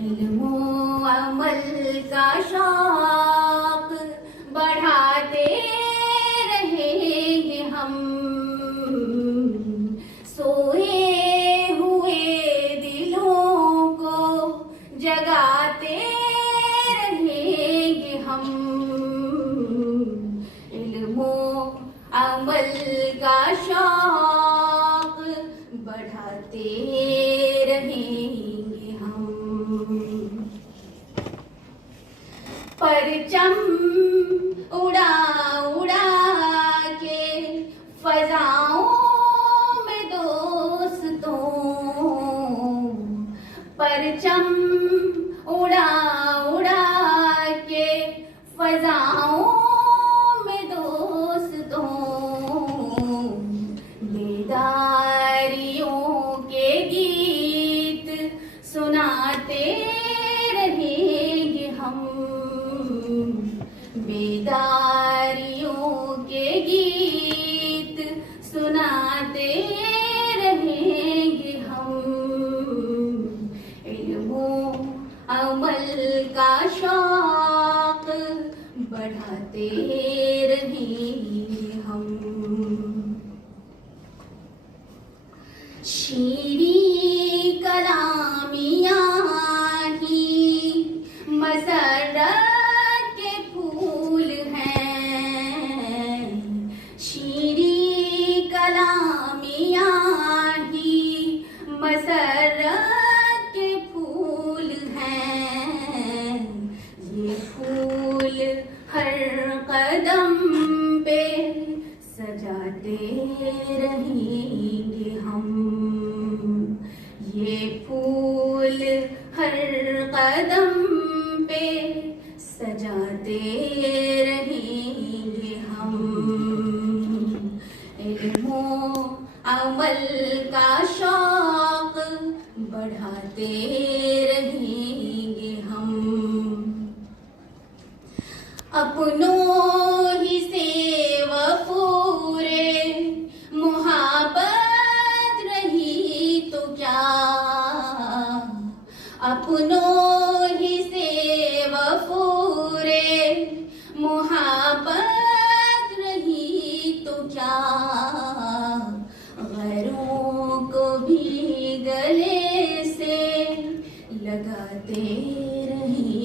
Elmo अमल का शौक बढ़ाते रहेंगे हम, सोए हुए दिलों को जगाते रहेंगे हम। इल्मो अमल का शौक बढ़ाते रहेंगे हम। परचम उड़ा उड़ा के फजाओं में दोस्तों, परचम उड़ा उड़ा के फजाओं में दोस्तों, बेदारियों के गीत सुनाते रहेंगे हम, बेदारियों के गीत सुनाते रहेंगे हम। इल्मो अमल का शौक बढ़ाते रहेंगे हम। शीरी कलामियाँ ही मसरत के फूल हैं, शीरी कलामियाँ ही मसरत के फूल हैं। ये फूल हर कदम पे सजाते रहेंगे हम, ये फूल हर कदम पे सजाते रहेंगे हम। इल्मो अमल का शौक बढ़ाते रहेंगे हम। अपनों ही से वफूरे मुहाबत रही तो क्या, अपनों ही से वफूरे मुहाबत रही तो क्या, गैरों को भी गले से लगाते रही